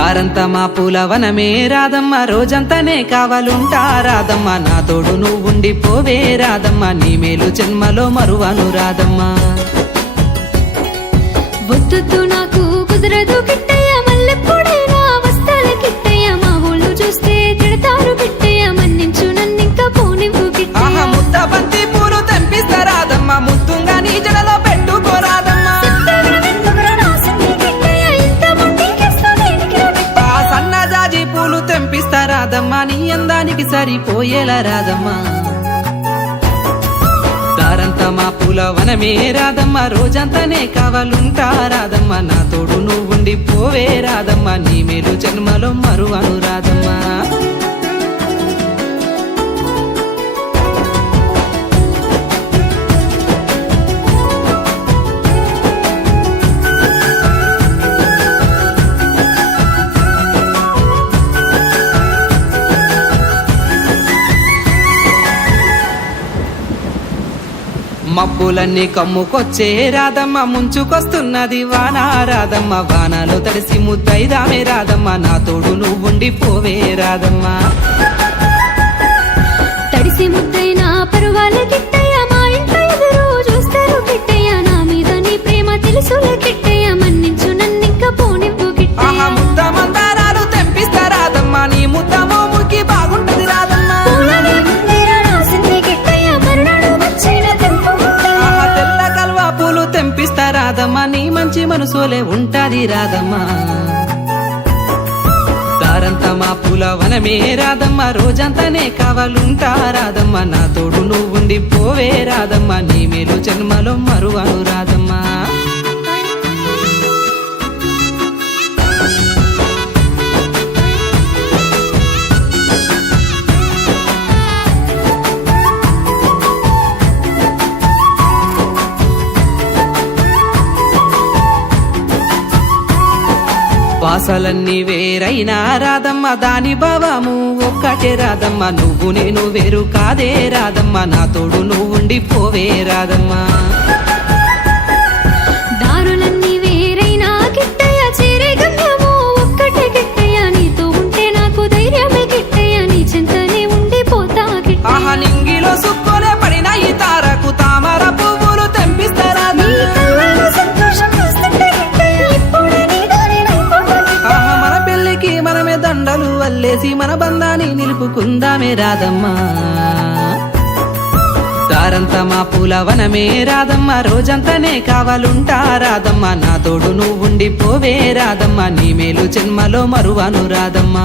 దారంతా మా పూలవనమే రాదమ్మ రోజంతానే కావాలుంటా రాదమ్మ నా తోడు నువ్వుండి పోవే రాదమ్మ నీ మేలు జన్మలో మరువను రాదమ్మ వద్దు నాకు కుదరదు కిట్టయ్య మల్లెప్పుడైనా వస్తాల కిట్టయ్య మా ఊళ్ళు చూస్తే తిడతారు కిట్టయ్య మన్నించు నన్నింకా పోనివ్వు కిట్టయ్య ముద్ద బంతి పూలు తెంపిస్తా రాదమ్మ ముద్దుగా నీ జడలో పెట్టుకోరాదమ్మ సన్నజాజి పూలు తెంపిస్తా రాదమ్మ నీ అందానికి సరిపోయేలా రాదమ్మ దారంతా మా పూలవనమే రాదమ్మ రోజంతానే కావాలుంటా రాదమ్మ నా తోడు నువ్వుండి పోవే రాదమ్మ నీ మేలు జన్మలో మరువను రాదమ్మ మబ్బులన్నీ కమ్ముకొచ్చే రాదమ్మ ముంచుకొస్తున్నది వాన రాదమ్మ వానలో తడిసి ముద్దైదామే రాదమ్మ నా తోడు నువ్వుండి పోవే రాదమ్మ తడిసి ముద్దైనా పరువాలే కిట్టయ్య మా ఇంట్లో ఎదురు చూస్తారు కిట్టయ్య నా మీద నీ ప్రేమ తెలుసులే కిట్టయ్య మన్నించు నన్నింకా పోనివ్వు కిట్టయ్య ముద్ద మందారాలు తెంపిస్తా రాదమ్మ నీ ముద్ద మోముకి బాగుంటది రాదమ్మ తెంపిస్తా రాదమ్మ నీ మంచి మనసులే ఉంటాది రాదమ్మ దారంతా మా పూలవనమే రాదమ్మ రోజంతానే కావాలుంటా రాదమ్మ నా తోడు నువ్వుండి పోవే రాదమ్మ నీ మేలు జన్మలో మరువను రాదమ్మ వాసలన్నీ వేరైనా రాదమ్మ దాని భావము ఒక్కటే రాదమ్మ నువ్వు నేను వేరు కాదే రాదమ్మ నా తోడు నువ్వుండి పోవే రాదమ్మ దారులన్నీ వేరైనా కిట్టయ్య చేరే గమ్యము ఒక్కటే కిట్టయ్య నీతో ఉంటే నాకు ధైర్యమే కిట్టయ్య నీ చింతనే ఉండిపోతా కిట్టయ్య నింగిలో సుక్కోలే పడిన ఈ తారకు తామర పువ్వులు తెంపిస్తారా మనమే దండలు వల్లేసి మన బంధాన్ని నిలుపుకుందామే రాదమ్మ దారంతా మా పూలవనమే రాదమ్మ రోజంతానే కావాలుంటా రాదమ్మ నా తోడు నువ్వుండి పోవే రాదమ్మ నీ మేలు జన్మలో మరువను రాదమ్మ